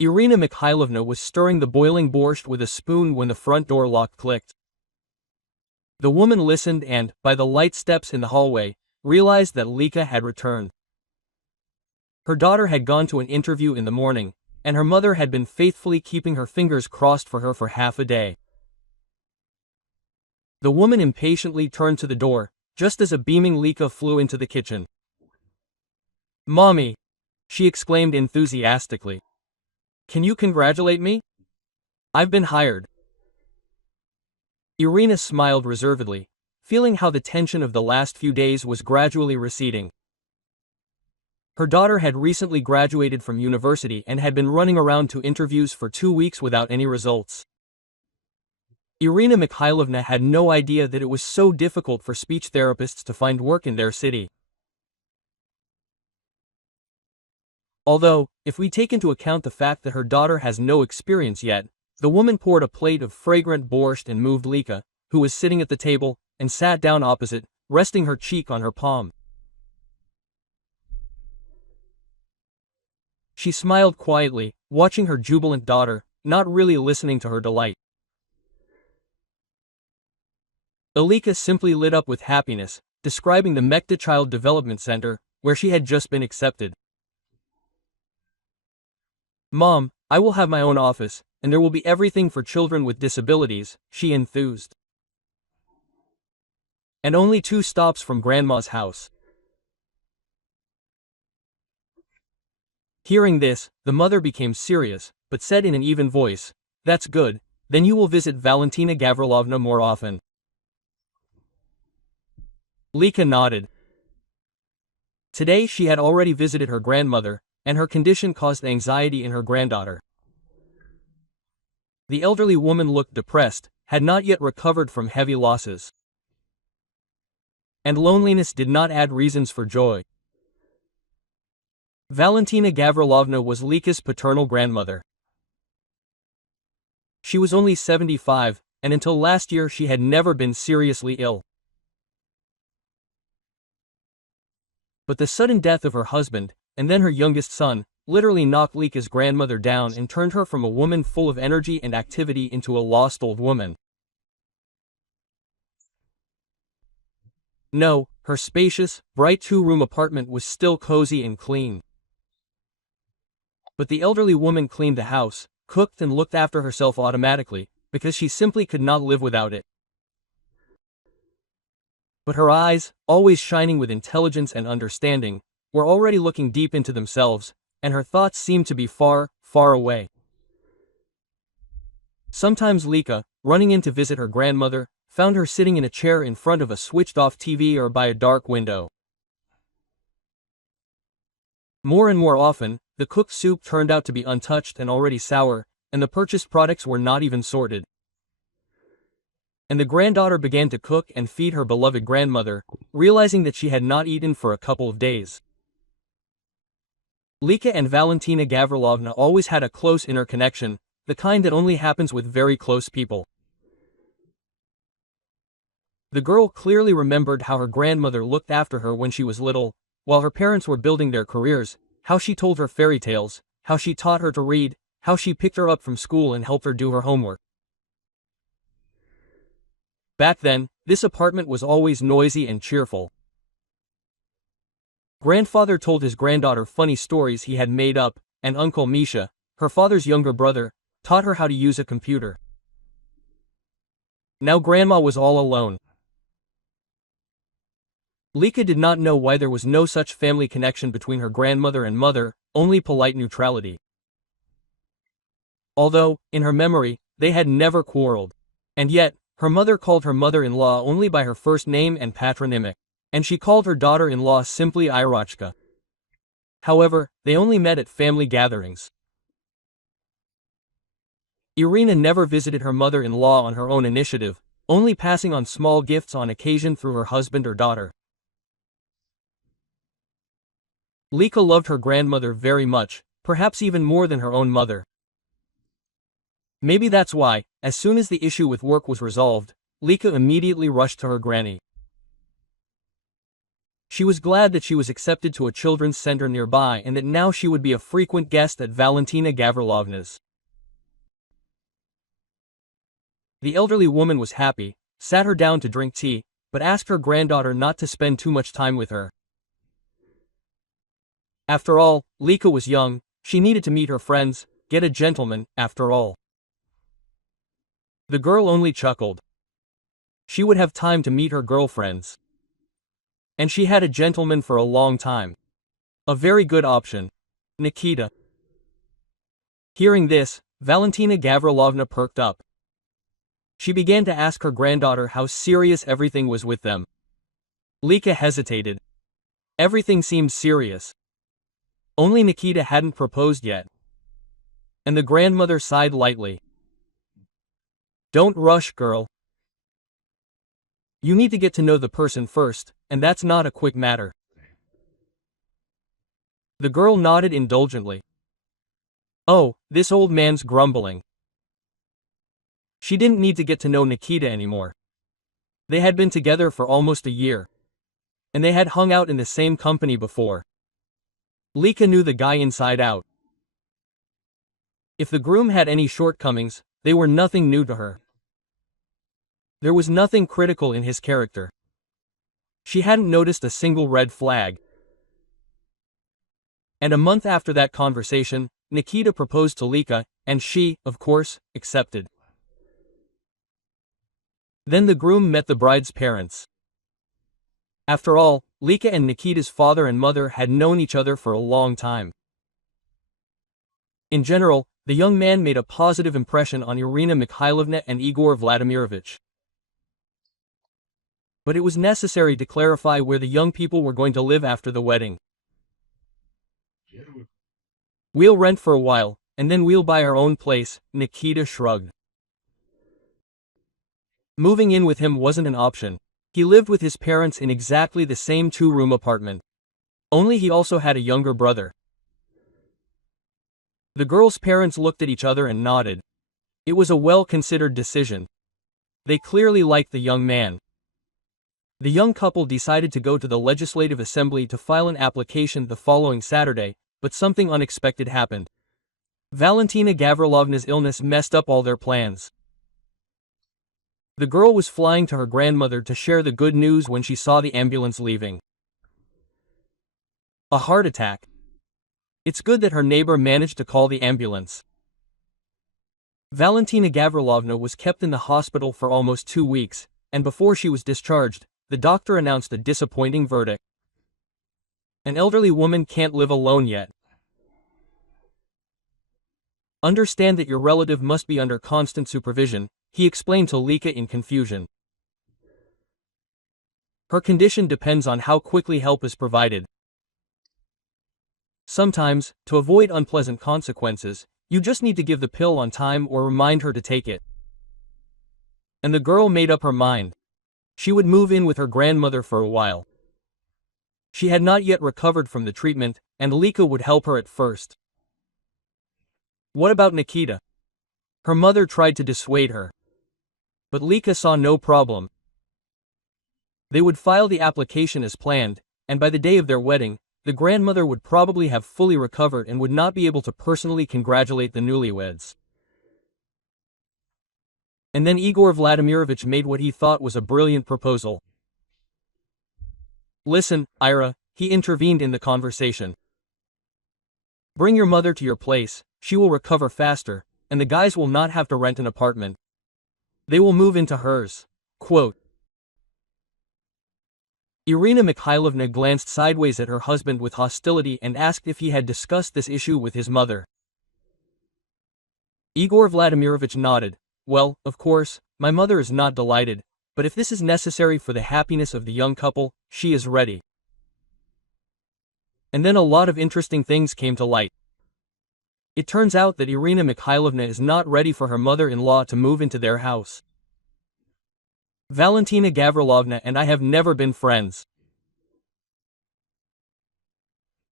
Irina Mikhailovna was stirring the boiling borscht with a spoon when the front door lock clicked. The woman listened and, by the light steps in the hallway, realized that Lika had returned. Her daughter had gone to an interview in the morning, and her mother had been faithfully keeping her fingers crossed for her for half a day. The woman impatiently turned to the door, just as a beaming Lika flew into the kitchen. "Mommy!" she exclaimed enthusiastically. "Can you congratulate me? I've been hired." Irina smiled reservedly, feeling how the tension of the last few days was gradually receding. Her daughter had recently graduated from university and had been running around to interviews for 2 weeks without any results. Irina Mikhailovna had no idea that it was so difficult for speech therapists to find work in their city. Although, if we take into account the fact that her daughter has no experience yet, the woman poured a plate of fragrant borscht and moved Lika, who was sitting at the table, and sat down opposite, resting her cheek on her palm. She smiled quietly, watching her jubilant daughter, not really listening to her delight. Alika simply lit up with happiness, describing the Mekta Child Development Center, where she had just been accepted. "Mom, I will have my own office, and there will be everything for children with disabilities," she enthused. "And only 2 stops from Grandma's house." Hearing this, the mother became serious, but said in an even voice, "That's good, then you will visit Valentina Gavrilovna more often." Lika nodded. Today she had already visited her grandmother, and her condition caused anxiety in her granddaughter. The elderly woman looked depressed, had not yet recovered from heavy losses. And loneliness did not add reasons for joy. Valentina Gavrilovna was Lika's paternal grandmother. She was only 75, and until last year she had never been seriously ill. But the sudden death of her husband, and then her youngest son, literally knocked Lika's grandmother down and turned her from a woman full of energy and activity into a lost old woman. No, her spacious, bright 2-room apartment was still cozy and clean. But the elderly woman cleaned the house, cooked and looked after herself automatically, because she simply could not live without it. But her eyes, always shining with intelligence and understanding, were already looking deep into themselves, and her thoughts seemed to be far, far away. Sometimes Lika, running in to visit her grandmother, found her sitting in a chair in front of a switched-off TV or by a dark window. More and more often, the cooked soup turned out to be untouched and already sour, and the purchased products were not even sorted. And the granddaughter began to cook and feed her beloved grandmother, realizing that she had not eaten for a couple of days. Lika and Valentina Gavrilovna always had a close inner connection, the kind that only happens with very close people. The girl clearly remembered how her grandmother looked after her when she was little, while her parents were building their careers, how she told her fairy tales, how she taught her to read, how she picked her up from school and helped her do her homework. Back then, this apartment was always noisy and cheerful. Grandfather told his granddaughter funny stories he had made up, and Uncle Misha, her father's younger brother, taught her how to use a computer. Now Grandma was all alone. Lika did not know why there was no such family connection between her grandmother and mother, only polite neutrality. Although, in her memory, they had never quarreled. And yet, her mother called her mother-in-law only by her first name and patronymic, and she called her daughter-in-law simply Irachka. However, they only met at family gatherings. Irina never visited her mother-in-law on her own initiative, only passing on small gifts on occasion through her husband or daughter. Lika loved her grandmother very much, perhaps even more than her own mother. Maybe that's why, as soon as the issue with work was resolved, Lika immediately rushed to her granny. She was glad that she was accepted to a children's center nearby and that now she would be a frequent guest at Valentina Gavrilovna's. The elderly woman was happy, sat her down to drink tea, but asked her granddaughter not to spend too much time with her. After all, Lika was young, she needed to meet her friends, get a gentleman, after all. The girl only chuckled. She would have time to meet her girlfriends. And she had a gentleman for a long time. A very good option. Nikita. Hearing this, Valentina Gavrilovna perked up. She began to ask her granddaughter how serious everything was with them. Lika hesitated. Everything seemed serious. Only Nikita hadn't proposed yet. And the grandmother sighed lightly. Don't rush, girl. You need to get to know the person first, and that's not a quick matter. The girl nodded indulgently. Oh, this old man's grumbling. She didn't need to get to know Nikita anymore. They had been together for almost a year. And they had hung out in the same company before. Lika knew the guy inside out. If the groom had any shortcomings, they were nothing new to her. There was nothing critical in his character. She hadn't noticed a single red flag. And a month after that conversation, Nikita proposed to Lika, and she, of course, accepted. Then the groom met the bride's parents. After all, Lika and Nikita's father and mother had known each other for a long time. In general, the young man made a positive impression on Irina Mikhailovna and Igor Vladimirovich. But it was necessary to clarify where the young people were going to live after the wedding. We'll rent for a while, and then we'll buy our own place, Nikita shrugged. Moving in with him wasn't an option. He lived with his parents in exactly the same two-room apartment. Only he also had a younger brother. The girl's parents looked at each other and nodded. It was a well-considered decision. They clearly liked the young man. The young couple decided to go to the Legislative Assembly to file an application the following Saturday, but something unexpected happened. Valentina Gavrilovna's illness messed up all their plans. The girl was flying to her grandmother to share the good news when she saw the ambulance leaving. A heart attack. It's good that her neighbor managed to call the ambulance. Valentina Gavrilovna was kept in the hospital for almost 2 weeks, and before she was discharged, the doctor announced a disappointing verdict. An elderly woman can't live alone yet. Understand that your relative must be under constant supervision, he explained to Lika in confusion. Her condition depends on how quickly help is provided. Sometimes, to avoid unpleasant consequences, you just need to give the pill on time or remind her to take it. And the girl made up her mind. She would move in with her grandmother for a while. She had not yet recovered from the treatment, and Lika would help her at first. What about Nikita? Her mother tried to dissuade her. But Lika saw no problem. They would file the application as planned, and by the day of their wedding, the grandmother would probably have fully recovered and would not be able to personally congratulate the newlyweds. And then Igor Vladimirovich made what he thought was a brilliant proposal. Listen, Ira, he intervened in the conversation. Bring your mother to your place, she will recover faster, and the guys will not have to rent an apartment. They will move into hers. Quote. Irina Mikhailovna glanced sideways at her husband with hostility and asked if he had discussed this issue with his mother. Igor Vladimirovich nodded. Well, of course, my mother is not delighted, but if this is necessary for the happiness of the young couple, she is ready. And then a lot of interesting things came to light. It turns out that Irina Mikhailovna is not ready for her mother-in-law to move into their house. Valentina Gavrilovna and I have never been friends.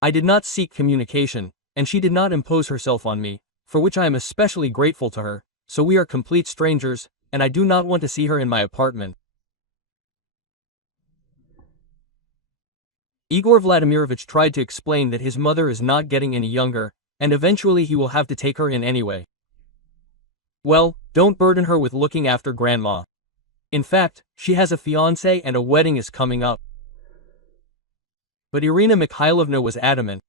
I did not seek communication, and she did not impose herself on me, for which I am especially grateful to her, so we are complete strangers, and I do not want to see her in my apartment. Igor Vladimirovich tried to explain that his mother is not getting any younger, and eventually he will have to take her in anyway. Well, don't burden her with looking after grandma. In fact, she has a fiancé and a wedding is coming up. But Irina Mikhailovna was adamant.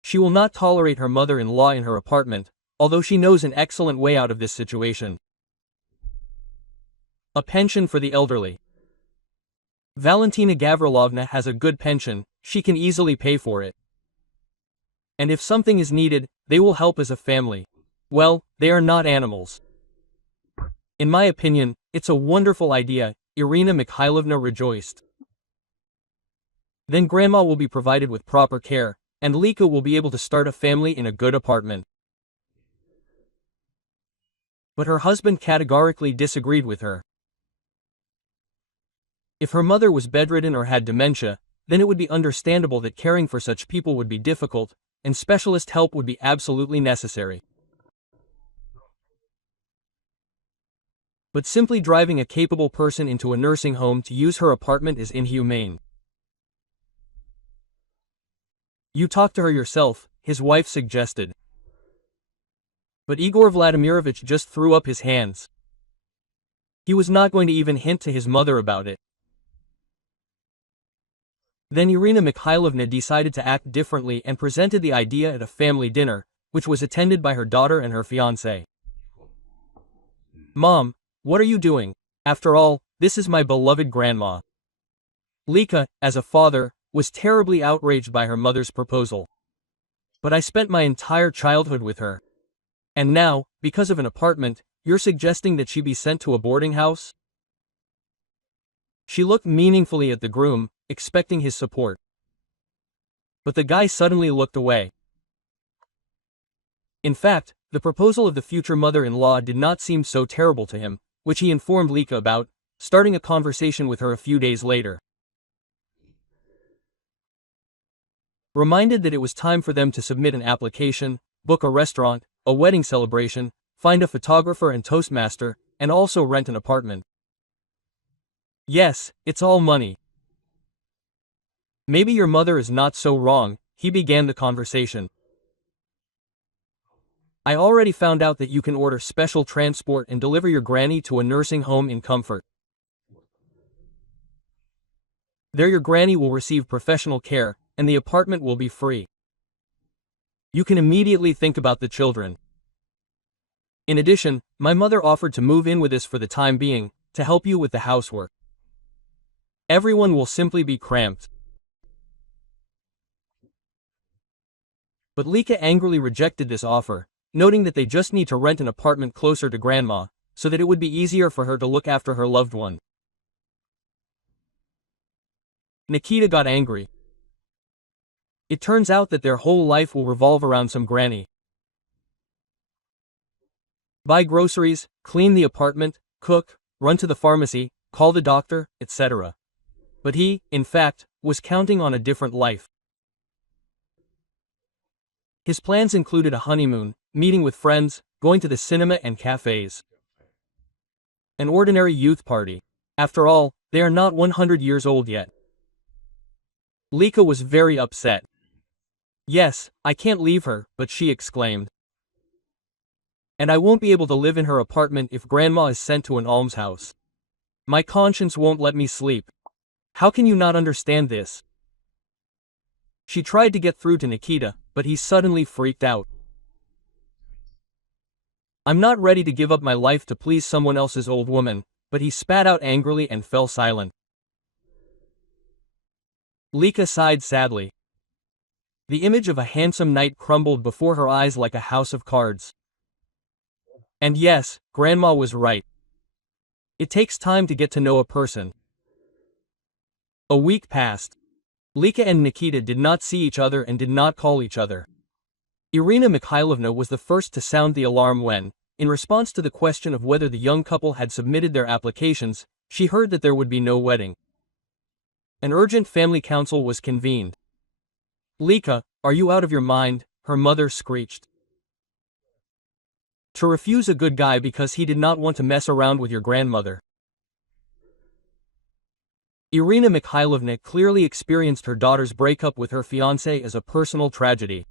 She will not tolerate her mother-in-law in her apartment, although she knows an excellent way out of this situation. A pension for the elderly. Valentina Gavrilovna has a good pension, she can easily pay for it. And if something is needed, they will help as a family. Well, they are not animals. In my opinion, it's a wonderful idea, Irina Mikhailovna rejoiced. Then grandma will be provided with proper care, and Lika will be able to start a family in a good apartment. But her husband categorically disagreed with her. If her mother was bedridden or had dementia, then it would be understandable that caring for such people would be difficult, and specialist help would be absolutely necessary. But simply driving a capable person into a nursing home to use her apartment is inhumane. You talk to her yourself, his wife suggested. But Igor Vladimirovich just threw up his hands. He was not going to even hint to his mother about it. Then Irina Mikhailovna decided to act differently and presented the idea at a family dinner, which was attended by her daughter and her fiancé. Mom, what are you doing? After all, this is my beloved grandma. Lika, as a father, was terribly outraged by her mother's proposal. But I spent my entire childhood with her. And now, because of an apartment, you're suggesting that she be sent to a boarding house? She looked meaningfully at the groom, expecting his support. But the guy suddenly looked away. In fact, the proposal of the future mother-in-law did not seem so terrible to him, which he informed Lika about, starting a conversation with her a few days later. Reminded that it was time for them to submit an application, book a restaurant, a wedding celebration, find a photographer and toastmaster, and also rent an apartment. Yes, it's all money. Maybe your mother is not so wrong, he began the conversation. I already found out that you can order special transport and deliver your granny to a nursing home in comfort. There your granny will receive professional care, and the apartment will be free. You can immediately think about the children. In addition, my mother offered to move in with us for the time being, to help you with the housework. Everyone will simply be cramped. But Lika angrily rejected this offer, noting that they just need to rent an apartment closer to grandma, so that it would be easier for her to look after her loved one. Nikita got angry. It turns out that their whole life will revolve around some granny. Buy groceries, clean the apartment, cook, run to the pharmacy, call the doctor, etc. But he, in fact, was counting on a different life. His plans included a honeymoon, meeting with friends, going to the cinema and cafes. An ordinary youth party. After all, they are not 100 years old yet. Lika was very upset. Yes, I can't leave her, but she exclaimed. And I won't be able to live in her apartment if grandma is sent to an almshouse. My conscience won't let me sleep. How can you not understand this? She tried to get through to Nikita, but he suddenly freaked out. I'm not ready to give up my life to please someone else's old woman, but he spat out angrily and fell silent. Lika sighed sadly. The image of a handsome knight crumbled before her eyes like a house of cards. And yes, grandma was right. It takes time to get to know a person. A week passed. Lika and Nikita did not see each other and did not call each other. Irina Mikhailovna was the first to sound the alarm when, in response to the question of whether the young couple had submitted their applications, she heard that there would be no wedding. An urgent family council was convened. Lika, are you out of your mind? Her mother screeched. To refuse a good guy because he did not want to mess around with your grandmother. Irina Mikhailovna clearly experienced her daughter's breakup with her fiancé as a personal tragedy.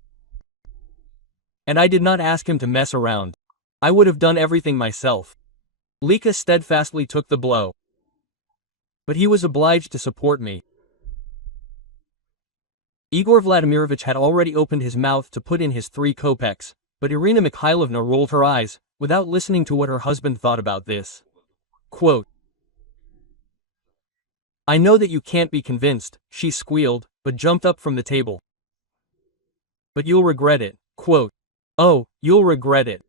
And I did not ask him to mess around. I would have done everything myself. Lika steadfastly took the blow. But he was obliged to support me. Igor Vladimirovich had already opened his mouth to put in his 3 kopecks, but Irina Mikhailovna rolled her eyes, without listening to what her husband thought about this. Quote, "I know that you can't be convinced," she squealed, but jumped up from the table. "But you'll regret it." Quote, "Oh, you'll regret it."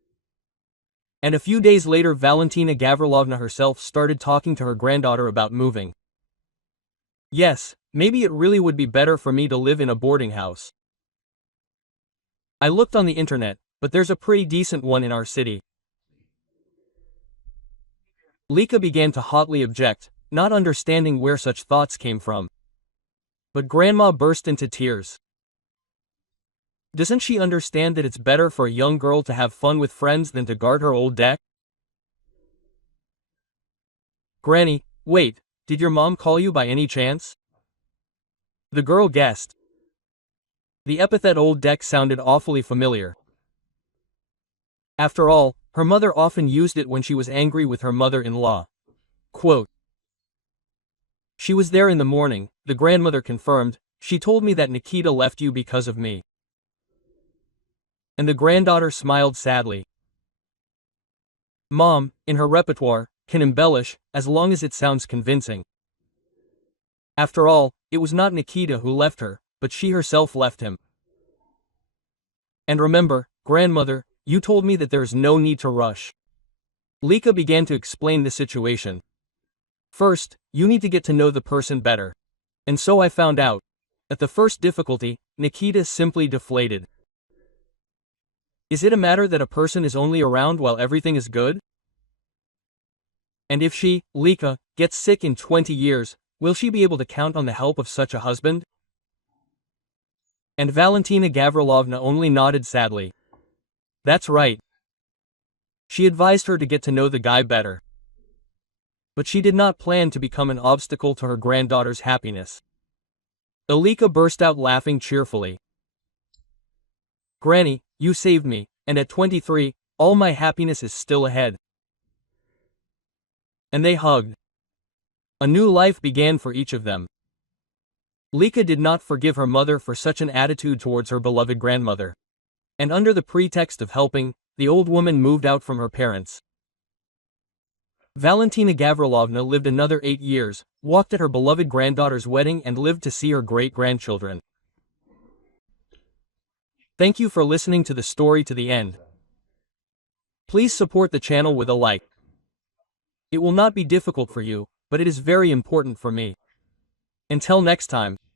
And a few days later Valentina Gavrilovna herself started talking to her granddaughter about moving. "Yes, maybe it really would be better for me to live in a boarding house. I looked on the internet, but there's a pretty decent one in our city." Lika began to hotly object, not understanding where such thoughts came from. But Grandma burst into tears. Doesn't she understand that it's better for a young girl to have fun with friends than to guard her old deck? "Granny, wait, did your mom call you by any chance?" The girl guessed. The epithet old deck sounded awfully familiar. After all, her mother often used it when she was angry with her mother-in-law. Quote, "She was there in the morning," the grandmother confirmed. "She told me that Nikita left you because of me." And the granddaughter smiled sadly. Mom, in her repertoire, can embellish, as long as it sounds convincing. After all, it was not Nikita who left her, but she herself left him. And remember, grandmother, you told me that there is no need to rush. Lika began to explain the situation. First, you need to get to know the person better. And so I found out. At the first difficulty, Nikita simply deflated. Is it a matter that a person is only around while everything is good? And if she, Lika, gets sick in 20 years, will she be able to count on the help of such a husband? And Valentina Gavrilovna only nodded sadly. That's right. She advised her to get to know the guy better. But she did not plan to become an obstacle to her granddaughter's happiness. Elika burst out laughing cheerfully. "Granny, you saved me, and at 23, all my happiness is still ahead." And they hugged. A new life began for each of them. Lika did not forgive her mother for such an attitude towards her beloved grandmother. And under the pretext of helping, the old woman moved out from her parents. Valentina Gavrilovna lived another 8 years, walked at her beloved granddaughter's wedding and lived to see her great-grandchildren. Thank you for listening to the story to the end. Please support the channel with a like. It will not be difficult for you, but it is very important for me. Until next time.